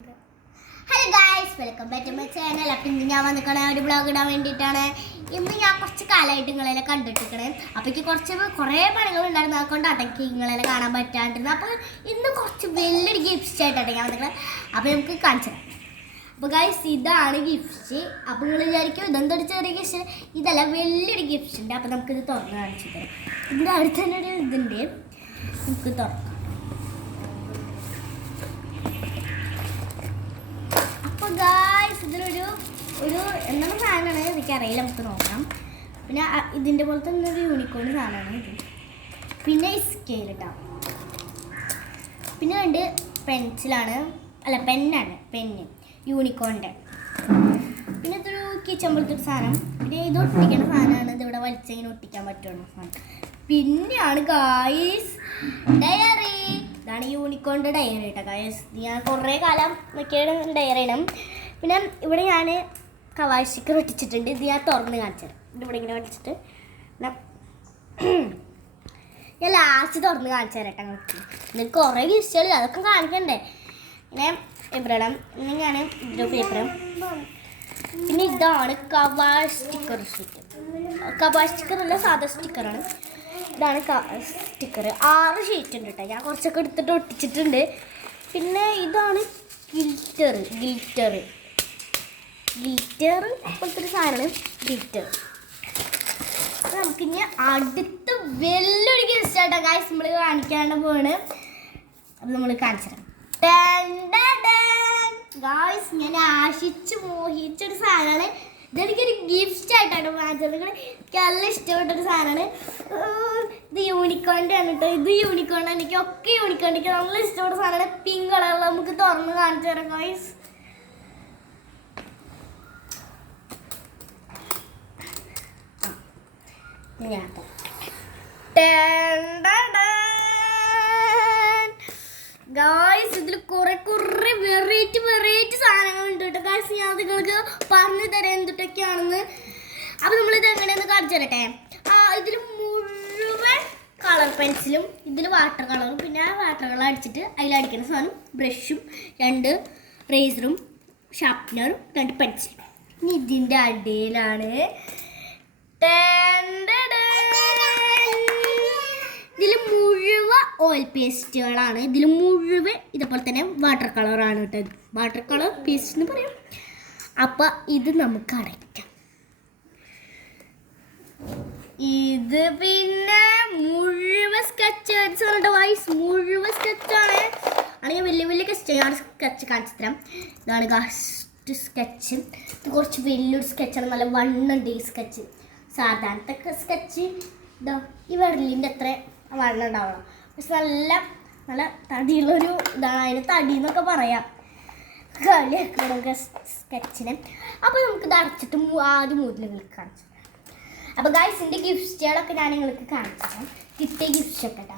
Hello guys, welcome back to my channel. അപ്പം ഇന്ന് ഞാൻ വന്നിക്കണേ ഒരു ബ്ലോഗ് ഇടാൻ വേണ്ടിയിട്ടാണ്. ഇന്ന് ഞാൻ കുറച്ച് കാലമായിട്ട് നിങ്ങളെല്ലാം കണ്ടിട്ടിരിക്കണേ. അപ്പോൾ എനിക്ക് കുറേ പണികളുണ്ടായിരുന്നു, അതുകൊണ്ട് അടക്കി നിങ്ങളെല്ലാം കാണാൻ പറ്റാണ്ടിരുന്നു. അപ്പോൾ ഇന്ന് കുറച്ച് വലിയൊരു ഗിഫ്റ്റ് ആയിട്ടാണ് ഞാൻ വന്നിക്കണേ. അപ്പോൾ നമുക്ക് കാണിച്ചു തരാം. അപ്പോൾ ഗായ്സ്, ഇതാണ് ഗിഫ്റ്റ്. അപ്പോൾ നിങ്ങൾ വിചാരിക്കും ഇതെന്തൊരു ചെറിയ ഗിഫ്റ്റ്, ഇതല്ല വലിയൊരു ഗിഫ്റ്റ് ഉണ്ട്. അപ്പോൾ നമുക്കിത് തുറന്ന് കാണിച്ചു തരാം. ഇതിൻ്റെ അടുത്ത് തന്നെ ഒരു ഇതുണ്ട്, നമുക്ക് തുറക്കാം. ഗായ്സ്, ഇതിലൊരു എന്താണ് സാധനമാണ്, എനിക്കറിയില്ല, നമുക്ക് നോക്കാം. പിന്നെ ഇതിൻ്റെ പോലത്തെ ഒരു യൂണിക്കോൺ സാധനമാണ് ഇത്. പിന്നെ ഈ സ്കെയിൽ ഇട്ടാ, പിന്നെ ഉണ്ട് പെൻസിലാണ്, അല്ല പെന്നാണ്, പെന്ന് യൂണിക്കോണിൻ്റെ. പിന്നെ ഇതൊരു കിച്ചൺ പോലത്തെ ഒരു സാധനം. പിന്നെ ഇത് ഒട്ടിക്കുന്ന സാധനമാണ്, ഇതിവിടെ വലിച്ചിങ്ങനെ ഒട്ടിക്കാൻ പറ്റുള്ള സാധനം. പിന്നെയാണ് ഗായ്സ് ഡയറി. ഇതാണ് യൂണിക്കോണിൻ്റെ ഡയറി കേട്ടോ ഗായ്സ്. ഞാൻ കുറേ കാലം നോക്കിയാണ് ഡയറി ഇടണം. പിന്നെ ഇവിടെ ഞാൻ കവായ് സ്റ്റിക്കർ ഒട്ടിച്ചിട്ടുണ്ട്. ഇത് ഞാൻ തുറന്ന് കാണിച്ചത്. ഇതിവിടെ ഇങ്ങനെ ഒട്ടിച്ചിട്ട് ഞാൻ ലാസ്റ്റ് തുറന്ന് കാണിച്ചു തരാം കേട്ടോ. നിങ്ങൾക്ക് കുറേ ഗിഫ്റ്റുകൾ അതൊക്കെ കാണിക്കണ്ടേ. പിന്നെ ഇവിടെ ഇന്ന് ഞാൻ ഇതിൻ്റെ പേപ്പറും. പിന്നെ ഇതാണ് kawaii sticker sheet. Kawaii sticker അല്ല, സാധാ സ്റ്റിക്കറാണ്. ഇതാണ് സ്റ്റിക്കർ. 6 ഷീറ്റ് ഉണ്ട് കേട്ടോ. ഞാൻ കുറച്ചൊക്കെ എടുത്തിട്ട് ഒട്ടിച്ചിട്ടുണ്ട്. പിന്നെ ഇതാണ് ഗിൽറ്റർ പോലത്തെ ഒരു സാധനമാണ് ഗിൽറ്റർ. നമുക്കിനി അടുത്ത വലിയൊരു ഗിഫ്റ്റ് ആയിട്ടോ ഗായ്സ് നമ്മൾ കാണിക്കാണ്ട് പോവാണ്. അപ്പം നമ്മൾ കാണിച്ചു തരാം. ഗായ്സ്, ഞാൻ ആശിച്ച് മോഹിച്ചൊരു സാധനമാണ്. ഇതെനിക്കൊരു ഗിഫ്റ്റ് ആയിട്ടാണ് വാങ്ങിച്ചത്. എനിക്ക് നല്ല ഇഷ്ടപ്പെട്ടൊരു സാധനമാണ്. ഇത് യൂണിക്കോണിൻ്റെ ആണ് കേട്ടോ. ഇത് യൂണിക്കോൺ, എനിക്കൊക്കെ യൂണിക്കോൺ, എനിക്ക് നല്ല ഇഷ്ടപ്പെട്ട സാധനമാണ്. പിങ്ക് കളറിൽ നമുക്ക് തുറന്ന് കാണിച്ചു തരാം ഗായ്സ്. ഗായ്സ്, ഇതിൽ കുറേ വെറൈറ്റി സാധനങ്ങളുണ്ട് കേട്ടോ ഗായ്സ്. ഞാൻ നിങ്ങൾക്ക് പറഞ്ഞു തരാം എന്തൊക്കെയാണെന്ന്. അപ്പോൾ നമ്മളിത് എങ്ങനെയാണെന്ന് കാണിച്ചു തരട്ടെ. ഇതിൽ മുഴുവൻ കളർ പെൻസിലും, ഇതിൽ വാട്ടർ കളറും, പിന്നെ ആ വാട്ടർ കളർ അടിച്ചിട്ട് അതിലടിക്കുന്ന സാധനം ബ്രഷും, 2 റേസറും, ഷാർപ്നറും, 2 പെൻസിലും. ഇനി ഇതിൻ്റെ അടിയിലാണ് ഇതിൽ മുഴുവൻ ഓയിൽ പേസ്റ്റുകളാണ്. ഇതിൽ മുഴുവൻ ഇതുപോലെ തന്നെ വാട്ടർ കളറാണ് കേട്ടോ. വാട്ടർ കളർ പേസ്റ്റ് എന്ന് പറയും. അപ്പം ഇത് നമുക്ക് അടയ്ക്കാം. ഇത് പിന്നെ മുഴുവൻ സ്കെച്ച് വൈസ് മുഴുവൻ സ്കെച്ചാണ്. ആണെങ്കിൽ വലിയ സ്കെച്ച്, ഞാൻ സ്കെച്ച് കാണിച്ചു തരാം. ഇതാണ് ഗാസ്റ്റ് സ്കെച്ച്. ഇത് കുറച്ച് വലിയൊരു സ്കെച്ചാണ്, നല്ല വണ്ണുണ്ട് ഈ സ്കെച്ച്. സാധാരണത്തെ സ്കെച്ച് ഇതാ ഈ വിരലിൻ്റെ അത്ര വണ്ണം ഉണ്ടാവണം. പക്ഷെ നല്ല തടിയുള്ളൊരു ഇതാണ്, അതിന് തടി എന്നൊക്കെ പറയാം. കളിയാക്കണം സ്കെച്ചിനെ. അപ്പോൾ നമുക്കിത് അടച്ചിട്ട് ആദ്യം നിങ്ങൾക്ക് കാണിച്ചു. അപ്പോൾ ഗായ്സിൻ്റെ ഗിഫ്റ്റുകളൊക്കെ ഞാൻ നിങ്ങൾക്ക് കാണിച്ചു തരാം. കിട്ടിയ ഗിഫ്റ്റൊക്കെ കേട്ടോ.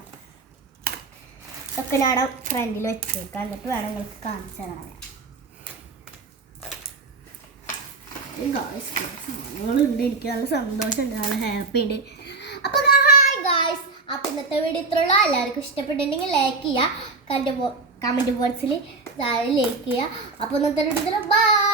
ഇതൊക്കെ ഞാൻ ഫ്രണ്ടിൽ വെച്ചേക്കാം, എന്നിട്ട് വേണം നിങ്ങൾക്ക് കാണിച്ചു തരാൻ. ഗായ്സ്, സാധനങ്ങളുണ്ട്, എനിക്ക് നല്ല സന്തോഷമുണ്ട്, നല്ല ഹാപ്പി ഉണ്ട്. അപ്പോൾ ഹായ് ഗായ്സ്, അപ്പോൾ ഇന്നത്തെ വീഡിയോ ഇത്രയുള്ള. എല്ലാവർക്കും ഇഷ്ടപ്പെട്ടിട്ടുണ്ടെങ്കിൽ ലൈക്ക് ചെയ്യുക, കമൻറ്റ് ബോക്സിൽ ലൈക്ക് ചെയ്യുക. അപ്പോൾ ഇന്നത്തെ വീഡിയോ ബൈ.